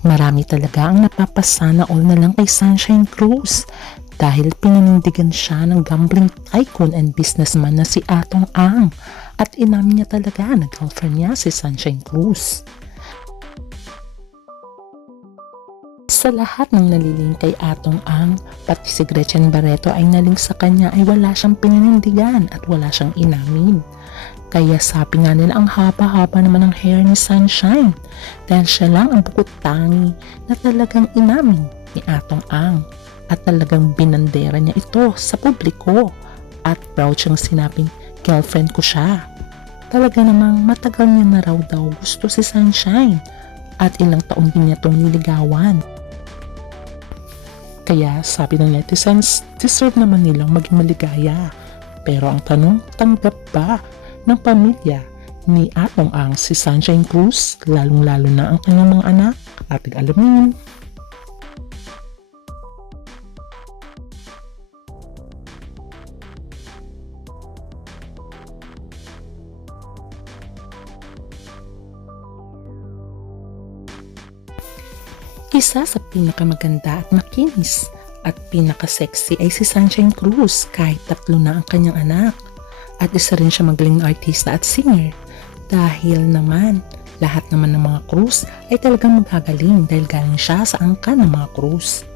Marami talaga ang napapasana all na lang kay Sunshine Cruz dahil pinanindigan siya ng gambling tycoon and businessman na si Atong Ang at inamin niya talaga na girlfriend niya si Sunshine Cruz. Sa lahat ng naliling kay Atong Ang, pati si Gretchen Barreto ay naling sa kanya ay wala siyang pinanindigan at wala siyang inamin. Kaya sabi nga nila ang haba-haba naman ng hair ni Sunshine dahil siya lang ang bukod tangi na talagang inamin ni Atong Ang at talagang binandera niya ito sa publiko at proud siyang sinabing girlfriend ko siya. Talaga namang matagal niya na raw daw gusto si Sunshine at ilang taon din niya itong niligawan. Kaya sabi ng netizens, deserve naman nilang maging maligaya. Pero ang tanong, tanggap ba ng pamilya ni Atong Ang si Sunshine Cruz, lalong-lalo na ang kanyang mga anak? Ating alamin. Isa sa pinakamaganda at makinis at pinaka-sexy ay si Sunshine Cruz kahit 3 na ang kanyang anak. At isa rin siya magaling na artista at singer dahil naman lahat naman ng mga Cruz ay talagang magagaling dahil galing siya sa angkan ng mga Cruz.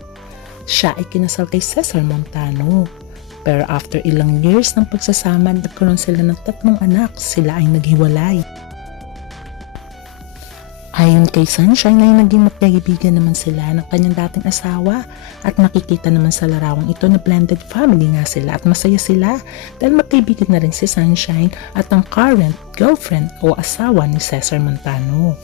Siya ay kinasal kay Cesar Montano pero after ilang years ng pagsasama nagkaroon sila ng 3 anak, sila ay naghiwalay. Ayon kay Sunshine ay naging magkaibigan naman sila ng kanyang dating asawa at makikita naman sa larawang ito na blended family nga sila at masaya sila dahil magkaibigan na rin si Sunshine at ang current girlfriend o asawa ni Cesar Montano.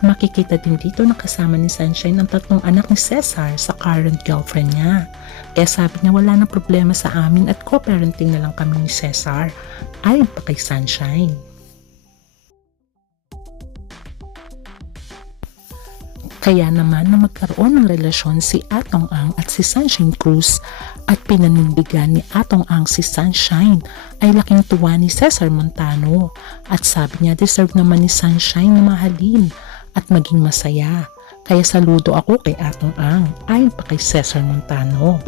Makikita din dito na kasama ni Sunshine ang 3 anak ni Cesar sa current girlfriend niya. Kaya sabi niya wala nang problema sa amin at co-parenting na lang kami ni Cesar ayon pa kay Sunshine. Kaya naman na magkaroon ng relasyon si Atong Ang at si Sunshine Cruz at pinanindigan ni Atong Ang si Sunshine ay laking tuwa ni Cesar Montano at sabi niya deserve naman ni Sunshine na mahalin at maging masaya. Kaya saludo ako kay Atong Ang ayon pa kay Cesar Montano.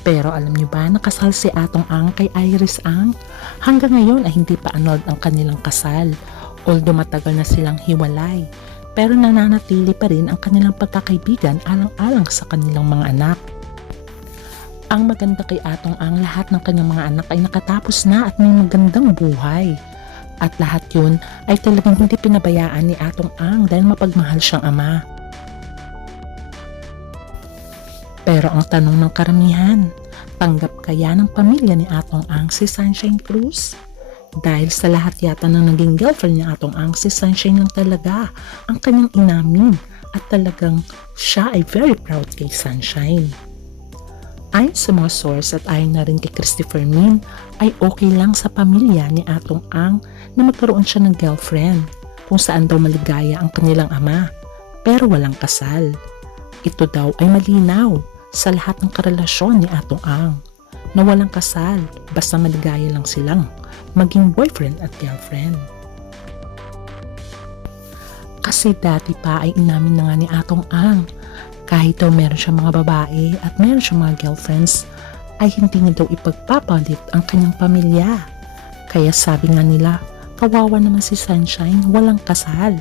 Pero alam niyo ba nakasal si Atong Ang kay Iris Ang? Hanggang ngayon ay hindi pa annulled ang kanilang kasal. Although matagal na silang hiwalay, pero nananatili pa rin ang kanilang pagkakaibigan alang-alang sa kanilang mga anak. Ang maganda kay Atong Ang, lahat ng kanyang mga anak ay nakatapos na at may magandang buhay. At lahat yun ay talagang hindi pinabayaan ni Atong Ang dahil mapagmahal siyang ama. Pero ang tanong ng karamihan, tanggap kaya ng pamilya ni Atong Ang si Sunshine Cruz? Dahil sa lahat yata ng naging girlfriend niya Atong Ang, si Sunshine lang talaga ang kanyang inamin at talagang siya ay very proud kay Sunshine. Ayon sa mga source at ayon na rin kay Christopher Min ay okay lang sa pamilya ni Atong Ang na magkaroon siya ng girlfriend kung saan daw maligaya ang kanilang ama pero walang kasal. Ito daw ay malinaw sa lahat ng karelasyon ni Atong Ang na walang kasal basta maligaya lang silang maging boyfriend at girlfriend. Kasi dati pa ay inamin na nga ni Atong Ang kahit daw meron siyang mga babae at meron siyang mga girlfriends ay hindi niya daw ipagpapalit ang kanyang pamilya. Kaya sabi nga nila, kawawa naman si Sunshine, walang kasal.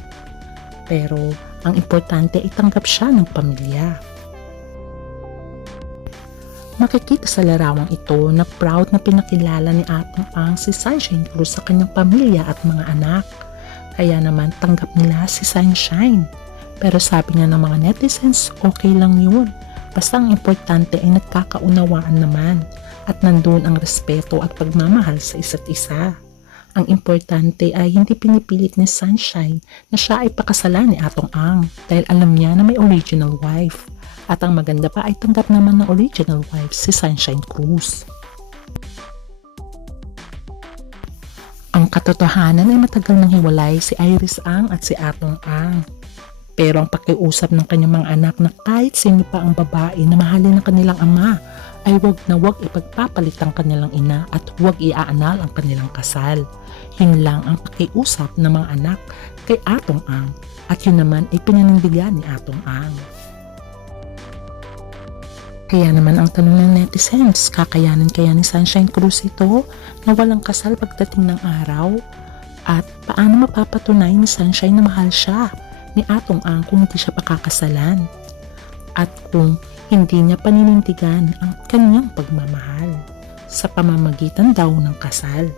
Pero ang importante ay tanggap siya ng pamilya. Makikita sa larawang ito na proud na pinakilala ni Atong Ang si Sunshine Cruz sa kanyang pamilya at mga anak. Kaya naman tanggap nila si Sunshine. Pero sabi nga ng mga netizens, okay lang yun. Basta ang importante ay nagkakaunawaan naman at nandun ang respeto at pagmamahal sa isa't isa. Ang importante ay hindi pinipilit ni Sunshine na siya ay pakasalan ni Atong Ang dahil alam niya na may original wife. At ang maganda pa ay tanggap naman ng original wife si Sunshine Cruz. Ang katotohanan ay matagal nang hiwalay si Iris Ang at si Atong Ang. Pero ang pakiusap ng kanyang mga anak na kahit sino pa ang babae na mahalin ng kanilang ama ay wag na wag ipagpapalit ang kanilang ina at wag iaanal ang kanilang kasal. Yun lang ang pakiusap ng mga anak kay Atong Ang at yun naman ay pinanindigan ni Atong Ang. Kaya naman ang tanong ng netizens, kakayanin kaya ni Sunshine Cruz ito na walang kasal pagdating ng araw? At paano mapapatunay ni Sunshine na mahal siya ni Atong Ang kung hindi siya pakakasalan? At kung hindi niya paninindigan ang kanyang pagmamahal sa pamamagitan daw ng kasal?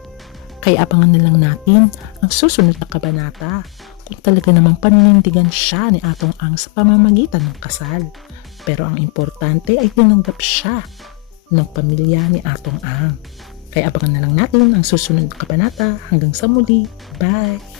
Kaya abangan na lang natin ang susunod na kabanata kung talaga namang paninindigan siya ni Atong Ang sa pamamagitan ng kasal. Pero ang importante ay tinanggap siya ng pamilya ni Atong Ang. Kaya abangan na lang natin ang susunod na kabanata. Hanggang sa muli. Bye!